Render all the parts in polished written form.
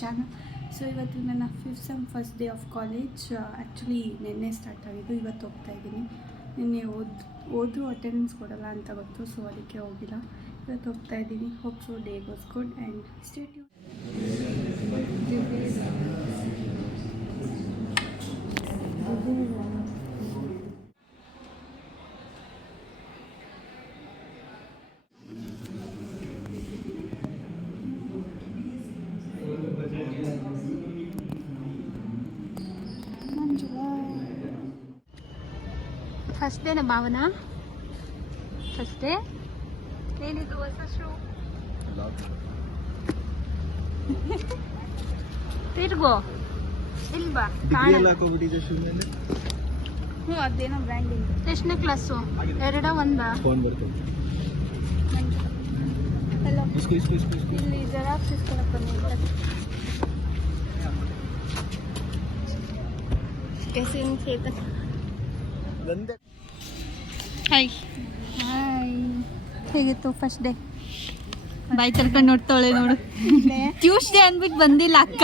Channel. So ಇವತ್ತು ನನ್ನ 5th sem first day of college. Actually ನಿನ್ನೆ ಸ್ಟಾರ್ಟ್ ಆಗಿದ್ದು, ಇವತ್ತು ಹೋಗ್ತಾ ಇದ್ದೀನಿ. ನಿನ್ನೆ ಓದ್ರೂ ಅಟೆಂಡೆನ್ಸ್ ಕೊಡಲ್ಲ ಅಂತ ಗೊತ್ತು, ಸೊ ಅದಕ್ಕೆ ಹೋಗಿಲ್ಲ. ಇವತ್ತು ಹೋಗ್ತಾ ಇದ್ದೀನಿ. Hope so day goes good and stay tune. First ಡೇನ ಭಾವನಾ, ಫಸ್ಟ್ ಡೇ ಏನಿದು ಹೊಸ ಶೂ? ತಿರ್ಗೋ ಇಲ್ವಾ? ಹ್ಞೂ, ಅದೇನೋ ಬ್ರ್ಯಾಂಡಿಂಗ್. ಎಷ್ಟನೇ ಕ್ಲಾಸು? ಎರಡ ಒಂದ? ಹಲೋ, ಇಲ್ಲಿ ಜೆರಾಕ್ಸ್ ಇಸ್ಕೊಳಕ್ ಬಂದಿದ್ದೆ. ಹಾಯ್ ಹಾಯ್, ಹೇಗಿತ್ತು ಫಸ್ಟ್ ಡೇ? ಬಾಯ್ ತರ್ಕೊಂಡು ನೋಡ್ತಾಳೆ ನೋಡು. ಟ್ಯೂಸ್ಡೇ ಅಂದ್ಬಿಟ್ಟು ಬಂದಿಲ್ಲ ಅಕ್ಕ.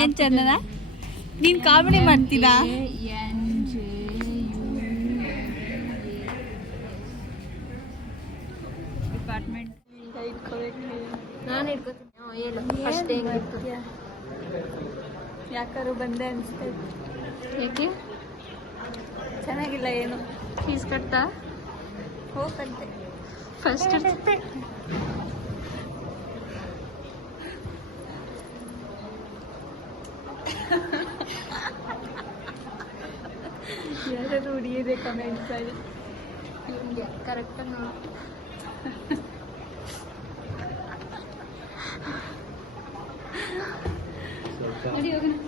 ಏನ್ ಚಂದನ, ನೀನ್ ಕಾಮಿಡಿ ಮಾಡ್ತೀರಾ? ಡಿಪಾರ್ಟ್ಮೆಂಟ್ ನಾನು ಇಟ್ಕೋತೀನಿ. ಫಸ್ಟ್ ಡೇ ಯಾಕಾರು ಬಂದೆ ಅನಿಸ್ತೈತೆ. ಯಾಕೆ ಚೆನ್ನಾಗಿಲ್ಲ? ಏನು ಫೀಸ್ ಕಟ್ತಾ ಹೋಗಂತೆ ಫಸ್ಟ್ ಇರ್ತೈತೆ. ಯಾರು ಹುಡಿಯಿದೆ ಕಮೆಂಟ್ಸ್ ಆಗಿ ಹಿಂಗೆ ಕರೆಕ್ಟಾಗಿ ನೋಡು.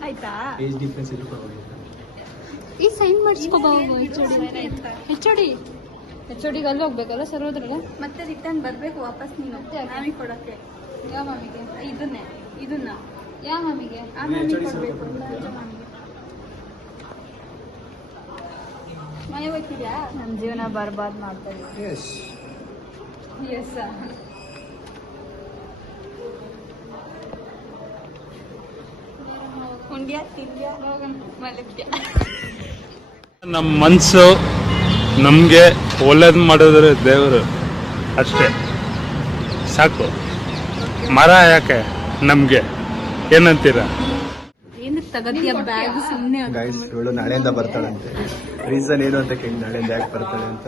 ಆಯ್ತಾ? ಈ ಸೈನ್ ಮಾಡಿಸ್ಕೋಬಹುದು. ಎಚ್ ಒ ಡಿಗೆ ಅಲ್ಲಿ ಹೋಗ್ಬೇಕಲ್ಲ ಸರ್, ಹೋದ್ರಲ್ಲ ಮತ್ತೆ ರಿಟರ್ನ್ ಬರ್ಬೇಕು ವಾಪಸ್. ನೀನು ಮಾಮಿಗೆ ಕೊಡಕ್ಕೆ. ಯಾವ ಮಾಮಿಗೆ? ಇದನ್ನ ಯಾವ ಮಾಮಿಗೆ? ಆ ಮಾಮಿಗೆ ಕೊಡ್ಬೇಕು. ಮಾಮಿಗೆ ಮನೆ ಹೋಗ್ತಿದ್ಯಾ? ನಮ್ಮ ಜೀವನ ಬರ್ಬಾದ್ ಮಾಡ್ತಾ ಇದ್ದೀವಿ. ಎಸ್ ನಮ್ಮ ಮನಸ್ಸು ನಮಗೆ ಒಳ್ಳೇದು ಮಾಡಿದ್ರೆ ದೇವರು ಅಷ್ಟೇ ಸಾಕು. ಮರ ಯಾಕೆ ನಮಗೆ? ಏನಂತೀರಾ? ಗೈಸ್, ಇವಳು ನಾಳೆಯಿಂದ ಬರ್ತಾಳಂತೆ. ರೀಸನ್ ಏನು ಅಂತ ಕೇಳಿ ನಾಳೆಯಿಂದ ಯಾಕೆ ಬರ್ತಾಳೆ ಅಂತ.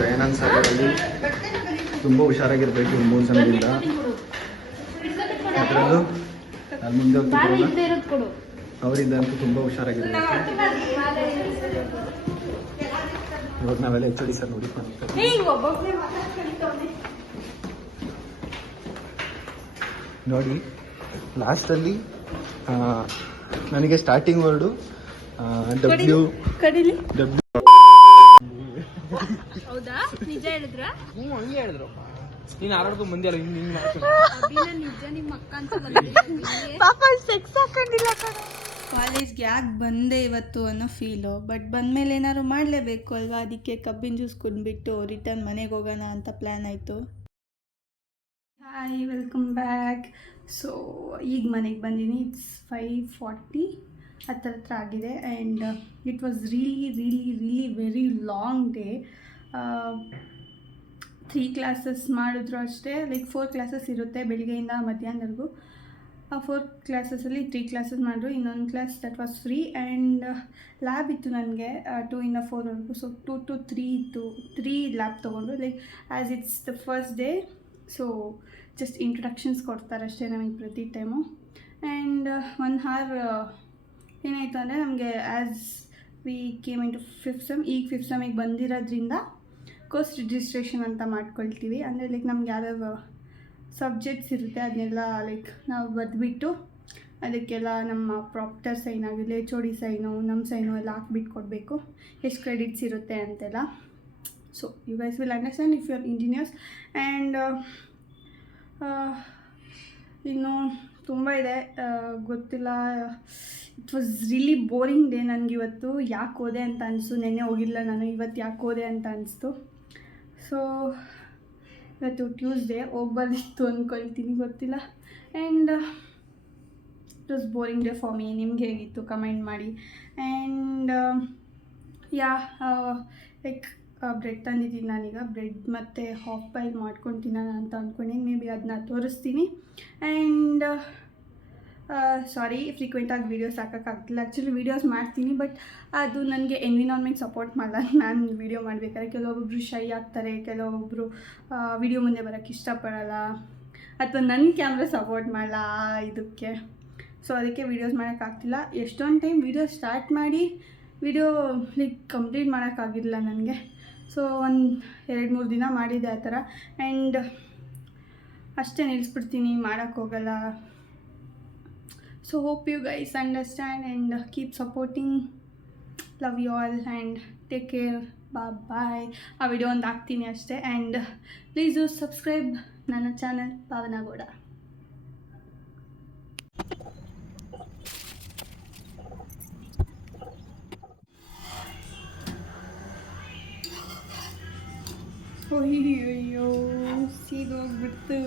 ದಯಾನಂದ್ ಸಾಗರಲ್ಲಿ ತುಂಬ ಹುಷಾರಾಗಿರ್ಬೇಕು 3 ಸಮಯದಿಂದ. ಅದರಲ್ಲೂ ನಾನು ಮುಂದೆ ಹೋಗ್ತಿದ್ರು ಅವರಿದ್ದಂತೂ ತುಂಬ ಹುಷಾರಾಗಿರ್ಬೇಕು. ಇವಾಗ ನಾವೆಲ್ಲ ಎಚ್ ಒ ಡಿ ಸರ್ ನೋಡಿ ನೋಡಿ. ಲಾಸ್ಟಲ್ಲಿ ನನಗೆ ಸ್ಟಾರ್ಟಿಂಗ್ ವರ್ಡು ಡಬ್ಲ್ಯೂ. ಹೌದಾ? ನಿಜ ಹೇಳಿದ್ರಾ? ಹಂಗೆ ಹೇಳಿದ್ರು. ನೀನು ಆರೋಗ್ಯ ಮುಂದೆ ಅಲ್ಲ, ನಿಜ ನಿಮ್ಮ ಅಕ್ಕ ಅಂತ ಪಾಪ ಸೆಕ್ಸ್ ಹಾಕೊಂಡಿಲ್ಲ. ಕಾಲೇಜ್ಗೆ ಯಾಕೆ ಬಂದೆ ಇವತ್ತು ಅನ್ನೋ ಫೀಲು. ಬಟ್ ಬಂದಮೇಲೆ ಏನಾದ್ರು ಮಾಡಲೇಬೇಕು ಅಲ್ವಾ, ಅದಕ್ಕೆ ಕಬ್ಬಿನ ಜ್ಯೂಸ್ ಕುಡ್ಬಿಟ್ಟು ರಿಟರ್ನ್ ಮನೆಗೆ ಹೋಗೋಣ ಅಂತ ಪ್ಲ್ಯಾನ್ ಆಯಿತು. Hi, welcome back. ಸೊ ಈಗ ಮನೆಗೆ ಬಂದೀನಿ. ಇಟ್ಸ್ 5:40 ಹತ್ರ ಆಗಿದೆ. And it was really very long day. 3 classes ಮಾಡಿದ್ರು ಅಷ್ಟೇ. ಲೈಕ್ 4 ಕ್ಲಾಸಸ್ ಇರುತ್ತೆ ಬೆಳಿಗ್ಗೆಯಿಂದ ಮಧ್ಯಾಹ್ನವರೆಗೂ. 4 ಕ್ಲಾಸಸಲ್ಲಿ 3 ಕ್ಲಾಸಸ್ ಮಾಡಿದ್ರು. ಇನ್ನೊಂದು class that was free. And lab ಇತ್ತು ನನಗೆ 2 ಇಂದ 4ವರೆಗೂ. ಸೊ 2 to 3 ಇತ್ತು. 3 ಲ್ಯಾಬ್ ತೊಗೊಂಡು, like as it's the first day. So just introductions ಕೊಡ್ತಾರೆ ಅಷ್ಟೇ ನಮಗೆ ಪ್ರತಿ ಟೈಮು. ಆ್ಯಂಡ್ 1 hour ಏನಾಯಿತು ಅಂದರೆ ನಮಗೆ as we came in to 5th sem. ಈಗ 5th ಸೆಮಿಗೆ ಬಂದಿರೋದ್ರಿಂದ ಕೋರ್ಸ್ ರಿಜಿಸ್ಟ್ರೇಷನ್ ಅಂತ ಮಾಡ್ಕೊಳ್ತೀವಿ. ಅಂದರೆ ಲೈಕ್ ನಮ್ಗೆ ಯಾವ್ಯಾವ ಸಬ್ಜೆಕ್ಟ್ಸ್ ಇರುತ್ತೆ ಅದನ್ನೆಲ್ಲ ಲೈಕ್ ನಾವು ಬರೆದ್ಬಿಟ್ಟು ಅದಕ್ಕೆಲ್ಲ ನಮ್ಮ ಪ್ರಾಕ್ಟರ್ ಸೈನ್ ಆಗಿರಲಿ, HOD ಸೈನು, ನಮ್ಮ ಸೈನು ಎಲ್ಲ ಹಾಕ್ಬಿಟ್ಟು ಕೊಡಬೇಕು, ಎಷ್ಟು ಕ್ರೆಡಿಟ್ಸ್ ಇರುತ್ತೆ ಅಂತೆಲ್ಲ. So you guys will understand if you are engineers. And ಇನ್ನು ತುಂಬ ಇದೆ, ಗೊತ್ತಿಲ್ಲ. It was really boring day ನನಗೆ ಇವತ್ತು. ಯಾಕೆ ಹೋದೆ ಅಂತ ಅನಿಸ್ತು, ನೆನ್ನೆ ಹೋಗಿಲ್ಲ ನಾನು, ಇವತ್ತು ಯಾಕೆ ಹೋದೆ ಅಂತ ಅನಿಸ್ತು. ಸೊ ಇವತ್ತು ಟ್ಯೂಸ್ಡೇ, ಹೋಗ್ಬಾರ್ದಿತ್ತು ಅಂದ್ಕೊಳ್ತೀನಿ, ಗೊತ್ತಿಲ್ಲ. And it was boring day for me. ನಿಮ್ಗೆ ಹೇಗಿತ್ತು ಕಮೆಂಟ್ ಮಾಡಿ. ಆ್ಯಂಡ್ ಲೈಕ್ ಬ್ರೆಡ್ ತಂದಿದ್ದೀನಿ ನಾನೀಗ. ಬ್ರೆಡ್ ಮತ್ತು ಹಾಫ್ ಬಾಯ್ಲ್ ಮಾಡ್ಕೊಂಡು ತಿನ್ನೋಣ ಅಂತ ಅಂದ್ಕೊಂಡೀನಿ. ಮೇ ಬಿ ಅದನ್ನ ತೋರಿಸ್ತೀನಿ. ಆ್ಯಂಡ್ ಸಾರಿ, ಫ್ರೀಕ್ವೆಂಟಾಗಿ ವೀಡಿಯೋಸ್ ಹಾಕೋಕ್ಕಾಗ್ತಿಲ್ಲ. ಆ್ಯಕ್ಚುಲಿ ವೀಡಿಯೋಸ್ ಮಾಡ್ತೀನಿ, ಬಟ್ ಅದು ನನಗೆ ಎನ್ವಿರಾನ್ಮೆಂಟ್ ಸಪೋರ್ಟ್ ಮಾಡಲ್ಲ. ನಾನು ವೀಡಿಯೋ ಮಾಡಬೇಕಾದ್ರೆ ಕೆಲವೊಬ್ಬರು ಶೈ ಆಗ್ತಾರೆ, ಕೆಲವೊಬ್ಬರು ವೀಡಿಯೋ ಮುಂದೆ ಬರೋಕ್ಕೆ ಇಷ್ಟಪಡಲ್ಲ, ಅಥವಾ ನನ್ನ ಕ್ಯಾಮ್ರಾ ಸಪೋರ್ಟ್ ಮಾಡಲ್ಲ ಇದಕ್ಕೆ. ಸೊ ಅದಕ್ಕೆ ವೀಡಿಯೋಸ್ ಮಾಡೋಕ್ಕಾಗ್ತಿಲ್ಲ. ಎಷ್ಟೊಂದು ಟೈಮ್ ವೀಡಿಯೋ ಸ್ಟಾರ್ಟ್ ಮಾಡಿ ವೀಡಿಯೋ ಲೈಕ್ ಕಂಪ್ಲೀಟ್ ಮಾಡೋಕ್ಕಾಗಿಲ್ಲ ನನಗೆ. ಸೊ ಒಂದು 2-3 ದಿನ ಮಾಡಿದೆ ಆ ಥರ. ಆ್ಯಂಡ್ ಅಷ್ಟೇ, ನಿಲ್ಲಿಸ್ಬಿಡ್ತೀನಿ, ಮಾಡೋಕ್ಕೋಗಲ್ಲ. So hope you guys understand and keep supporting. Love you all and take care. Bye. ಆ ವಿಡಿಯೋ ಒಂದು ಹಾಕ್ತೀನಿ ಅಷ್ಟೇ. ಆ್ಯಂಡ್ ಪ್ಲೀಸ್ ಡೂ ಸಬ್ಸ್ಕ್ರೈಬ್ ನನ್ನ ಚಾನಲ್ ಭಾವನಾ ಗೌಡ. ಅಯ್ಯೋ ಸೀದೋಗ್ಬಿಡ್ತು.